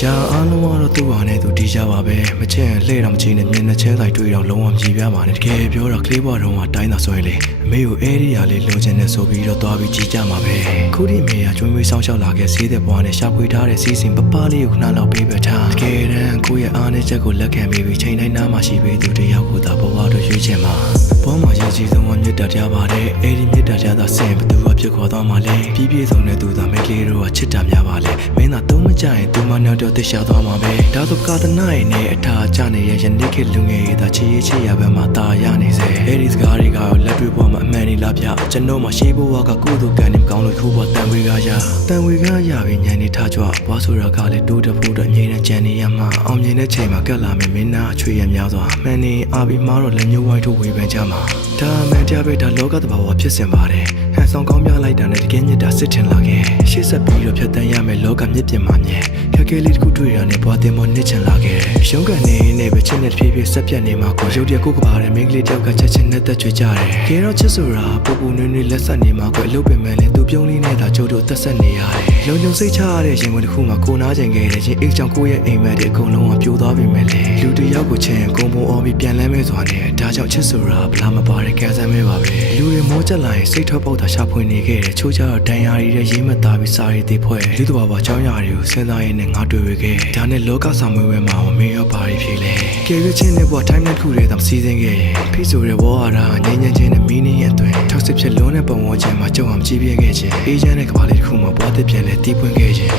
ရာအားလုံးကတော့သူ့ဟာနဲ့သူတီးကြပါပဲမချဲ့လှဲ့တော့မချင်းနဲ့မျက်နှာချဲဆိုင်တွေ့တော့လုံးဝမကြည့်ပြပါနဲ့တကယ်ပြောတော့ကလေးဘွားတုန်းကတိုင်းသာဆိုရင်လေအမေကိုအဲ့ဒီဟာလေးလိုချင်နေဆိုပြီးတော့သွားပြီးကြည့်ကြမှာပဲခုဒီအမေကကျွေးမွေးဆောင်းရှောက်လာခဲ့ဆေးတဲ့ဘွားနဲ့ရှာဖွေထားတဲ့စီးစင်ပပလေးကိုခဏလောက်ပေးပဲထားတကယ်တမ်းကိုရဲ့အားနဲ့ချက်ကိုလက်ခံပြီးချိန်တိုင်းနားမှာရှိပေးသူတယောက်ကိုသာဘဝတော့ရွေးချယ်မှာဘွားမှာရည်ကြည်ဆုံးကမြတ်တာကြပါတယ်အဲ့ဒီမြတ်တာကြသာဆင်ဘသူကဖြစ်ခေါ်သွားမှလဲပြည့်ပြည့်စုံတဲ့သူသာမိတ်ကလေးတို့ကချစ်တာများပါလေမင်းသာသုံးမကြရင်သူမနောက်တော့သိရှာသွားမှာပဲဒါဆိုကာသနာရဲ့နဲ့အထာကြနေရဲ့ယနေ့ခေတ်လူငယ်ရေးသာချေချေရဘက်မှာတာရနေစေအဲ့ဒီစကားတွေကလက်တွေ့ပေါ်မှာအမှန်နေလားဗျကျွန်တော်မှရှေးဘဝကကုသိုလ်ကံနေကောင်းလို့ခိုးပေါ်တန်ဝေကရတန်ဝေကရပြီးညံနေထားကြွားဘွားဆိုတာကလည်းတိုးတဖို့တော့အမြဲတမ်းကြံနေရမှာအောင်မြင်တဲ့ချိန်မှာကက်လာမယ်မင်းသားအချွေရများစွာမှန်နေအာပြီးမားတော့လက်ညှိုးဝိုင်းထုတ်ဝေဖန်ကြမှာဒါမှန်ကြပဲဒါလောကတဘာဝဖြစ်စင်ပါတယ်ဟန်ဆောင်ကောင်းပြလိုက်တာနဲ့တကယ်မြတ်တာစစ်ထင်လာခဲ့ရှေ့ဆက်ပြီးတော့ဖြတ်တန်းရမယ်လောကမြင့်ပြင်မှာမြဲခက်ခဲလေးတစ်ခုတွေ့ရတဲ့ဘွားတင်မနစ်ချင်လာခဲ့ရုံးကနေနဲ့ပဲချင်းနဲ့ဖြည်းဖြည်းဆက်ပြတ်နေမှာကိုရုပ်တရက်ကိုကပါတဲ့မိန်းကလေးတယောက်ကချက်ချင်းနဲ့တက်ကြွကြတယ်ကဲတော့ချစ်ဆိုတာပူပူနွေ့နွေ့လက်ဆက်နေမှာကိုအလုပ်ပင်မဲ့လဲသူပြုံးလေးနဲ့သာကျုပ်တို့သက်ဆက်နေရတယ်လုံုံစိတ်ချရတဲ့ရင်ဝင်တစ်ခုမှာကိုနားကျင်ခဲ့တဲ့ချင်းအိတ်ချောင်ကိုရဲ့အိမ်မက်တွေအကုန်လုံးကပြိုသွားပြီမဲ့လေလူတယောက်ကိုချင်းကုံပုံအော်ပြီးပြန်လဲမဲ့စွာနဲ့ဒါကြောင့်ချစ်ဆိုတာဘလာမပါတဲ့ကဲဆမ်းမဲပါပဲလူတွေမောချက်လာရင်စိတ်ထွက်ပေါက်တာရှာဖွေနေခဲ့တယ်ချိုးချတော့ဒဏ်ရာတွေရေးမသားပြီးစာရီသေးဖွဲ့လူတဘာဘာချောင်းရတွေကိုစဉ်းစားရင်းနဲ့ငါတွေ့ရခဲ့ဒါနဲ့လောကဆောင်မွေးဝဲမှာမင်းရောပါရီဖြေလဲကဲရချင်းနဲ့ဘွား time တစ်ခုတည်းသာစီစဉ်ခဲ့ရင်ဖိဆိုတဲ့ဝေါ်ဟာရာငြိမ်းချမ်းခြင်းနဲ့မီးနင်းရဲ့အတွင်းထောက်စစ်ဖြစ်လုံးတဲ့ပုံဝန်းကျင်မှာကြုံအောင်ကြည့်ပြခဲ့ခြင်းအေးချမ်းတဲ့ကဘာလေးတစ်ခုမှာဘွားတစ်ပြန်လဲတီးပွင့်ခဲ့ခြင်း